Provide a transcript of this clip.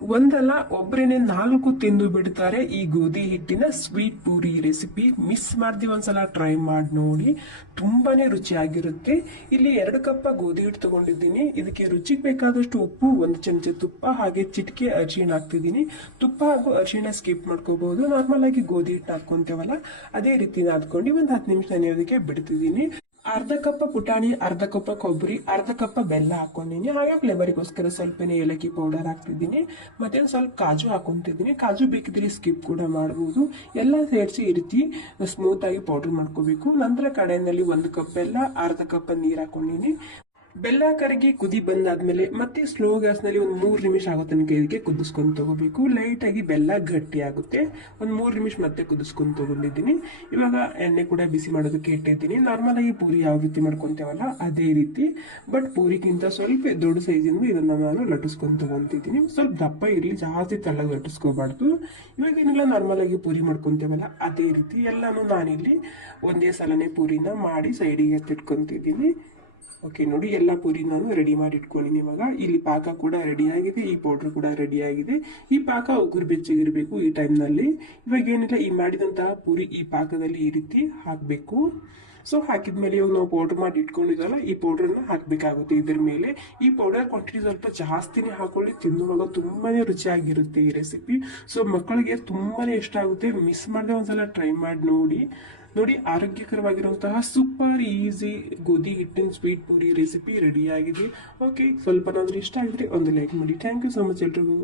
ಒಂದಲ್ಲ ಒಬ್ಬರೇನೆ 4 ತಿಂದು ಬಿಡ್ತಾರೆ ಈ ಗೋಧಿ ಹಿಟ್ಟಿನ ಸ್ವೀಟ್ ಪೂರಿ ರೆಸಿಪಿ. ಮಿಸ್ ಮಾಡ್ದಿ ಒಂದ್ಸಲ ಟ್ರೈ ಮಾಡಿ ನೋಡಿ, ತುಂಬಾನೇ ರುಚಿಯಾಗಿರುತ್ತೆ. ಇಲ್ಲಿ 2 ಕಪ್ ಗೋಧಿ ಹಿಟ್ಟು ತಗೊಂಡಿದ್ದೀನಿ. ಇದಕ್ಕೆ ರುಚಿಗೆ ಬೇಕಾದಷ್ಟು ಉಪ್ಪು, 1 ಚಮಚ ತುಪ್ಪ, ಹಾಗೆ ಚಿಟಿಕೆ ಅರಿಶಿಣ ಹಾಕ್ತಿದ್ದೀನಿ. ತುಪ್ಪ ಹಾಗೂ ಅರಿಶಿಣ ಸ್ಕಿಪ್ ಮಾಡ್ಕೋಬಹುದು. ನಾರ್ಮಲ್ ಆಗಿ ಗೋಧಿ ಹಿಟ್ಟು ಹಾಕೊಂತೇವಲ್ಲ ಅದೇ ರೀತಿ ನಾದ್ಕೊಂಡು ಒಂದು 10 ನಿಮಿಷ ನೆನೆಯೋದಕ್ಕೆ ಬಿಡ್ತಿದ್ದೀನಿ. ಅರ್ಧ ಕಪ್ ಪುಟಾಣಿ, ಅರ್ಧ ಕಪ್ ಕೊಬ್ಬರಿ, ಅರ್ಧ ಕಪ್ ಬೆಲ್ಲ ಹಾಕೊಂಡಿನಿ. ಹಾಗೆ ಫ್ಲೇವರಿಗೋಸ್ಕರ ಸ್ವಲ್ಪನೇ ಏಲಕ್ಕಿ ಪೌಡರ್ ಹಾಕ್ತಿದ್ದೀನಿ. ಮತ್ತೆ ಸ್ವಲ್ಪ ಕಾಜು ಹಾಕೊಂತಿದ್ದೀನಿ. ಕಾಜು ಬೇಕಿದ್ರೆ ಸ್ಕಿಪ್ ಕೂಡ ಮಾಡಬಹುದು. ಎಲ್ಲ ಸೇರಿಸಿ ಈ ರೀತಿ ಸ್ಮೂತ್ ಆಗಿ ಪೌಡರ್ ಮಾಡ್ಕೋಬೇಕು. ನಂತರ ಕಡೆಯಲ್ಲಿ 1 ಕಪ್ ಬೆಲ್ಲ, ಅರ್ಧ ಕಪ್ ನೀರ್ ಹಾಕೊಂಡಿನಿ. ಬೆಲ್ಲ ಕರಗಿ ಕುದಿ ಬಂದಾದ್ಮೇಲೆ ಮತ್ತೆ ಸ್ಲೋ ಗ್ಯಾಸ್ ನಲ್ಲಿ 3 ನಿಮಿಷ ಆಗೋ ತನಕ ಇದಕ್ಕೆ ಕುದಿಸ್ಕೊಂಡು ತಗೋಬೇಕು. ಲೈಟ್ ಆಗಿ ಬೆಲ್ಲ ಗಟ್ಟಿ ಆಗುತ್ತೆ. 3 ನಿಮಿಷ ಮತ್ತೆ ಕುದಿಸ್ಕೊಂಡು ತಗೊಂಡಿದ್ದೀನಿ. ಇವಾಗ ಎಣ್ಣೆ ಕೂಡ ಬಿಸಿ ಮಾಡೋದಕ್ಕೆ ಇಟ್ಟಿದ್ದೀನಿ. ನಾರ್ಮಲ್ ಆಗಿ ಪೂರಿ ಯಾವ ರೀತಿ ಮಾಡ್ಕೊಂತೇವಲ್ಲ ಅದೇ ರೀತಿ, ಬಟ್ ಪೂರಿಗಿಂತ ಸ್ವಲ್ಪ ದೊಡ್ಡ ಸೈಜಿಂದ ಇದನ್ನ ನಾನು ಲಟ್ಟಿಸ್ಕೊಂಡು ತಗೊಂತಿದ್ದೀನಿ. ಸ್ವಲ್ಪ ದಪ್ಪ ಇರಲಿ, ಜಾಸ್ತಿ ತೆಳ್ಳಗೆ ಲಟ್ಟಿಸ್ಕೋಬಾರ್ದು. ಇವಾಗ ಏನೆಲ್ಲ ನಾರ್ಮಲ್ ಆಗಿ ಪೂರಿ ಮಾಡ್ಕೊಂತೇವಲ್ಲ ಅದೇ ರೀತಿ ಎಲ್ಲಾನು ನಾನಿಲ್ಲಿ ಒಂದೇ ಸಲನೆ ಪೂರಿನ ಮಾಡಿ ಸೈಡಿಗೆ ಎತ್ತಿಟ್ಕೊಂತಿದ್ದೀನಿ. ಓಕೆ ನೋಡಿ, ಎಲ್ಲ ಪೂರಿ ನಾನು ರೆಡಿ ಮಾಡಿ ಇಟ್ಕೊಂಡಿನಿ. ಇವಾಗ ಇಲ್ಲಿ ಪಾಕ ಕೂಡ ರೆಡಿ ಆಗಿದೆ, ಈ ಪೌಡರ್ ಕೂಡ ರೆಡಿ ಆಗಿದೆ. ಈ ಪಾಕ ಉಗುರು ಬೆಚ್ಚಗಿರಬೇಕು ಈ ಟೈಮ್ನಲ್ಲಿ. ಇವಾಗ ಏನಿಲ್ಲ, ಈ ಮಾಡಿದಂತಹ ಪೂರಿ ಈ ಪಾಕದಲ್ಲಿ ಈ ರೀತಿ ಹಾಕಬೇಕು. ಸೊ ಹಾಕಿದ್ಮೇಲೆ ಇವಾಗ ನಾವು ಪೌಡರ್ ಮಾಡಿ ಇಟ್ಕೊಂಡಿದ್ದಲ್ಲ ಈ ಪೌಡರ್ನ ಹಾಕಬೇಕಾಗುತ್ತೆ ಇದ್ರ ಮೇಲೆ. ಈ ಪೌಡರ್ ಕ್ವಾಂಟಿಟಿ ಸ್ವಲ್ಪ ಜಾಸ್ತಿನೇ ಹಾಕೊಳ್ಳಿ, ತಿನ್ನುವಾಗ ತುಂಬಾನೇ ರುಚಿಯಾಗಿರುತ್ತೆ ಈ ರೆಸಿಪಿ. ಸೊ ಮಕ್ಕಳಿಗೆ ತುಂಬಾನೇ ಇಷ್ಟ ಆಗುತ್ತೆ. ಮಿಸ್ ಮಾಡದೆ ಒಂದ್ಸಲ ಟ್ರೈ ಮಾಡಿ ನೋಡಿ. ನೋಡಿ, ಆರೋಗ್ಯಕರವಾಗಿರುವಂತಹ ಸೂಪರ್ ಈಸಿ ಗೋಧಿ ಹಿಟ್ಟಿನ ಸ್ವೀಟ್ ಪೂರಿ ರೆಸಿಪಿ ರೆಡಿ ಆಗಿದೆ. ಓಕೆ, ಸ್ವಲ್ಪನಾದ್ರೂ ಇಷ್ಟ ಆಗಿದ್ರೆ ಒಂದು ಲೈಕ್ ಮಾಡಿ. ಥ್ಯಾಂಕ್ ಯು ಸೊ ಮಚ್ ಎಲ್ರಿಗೂ.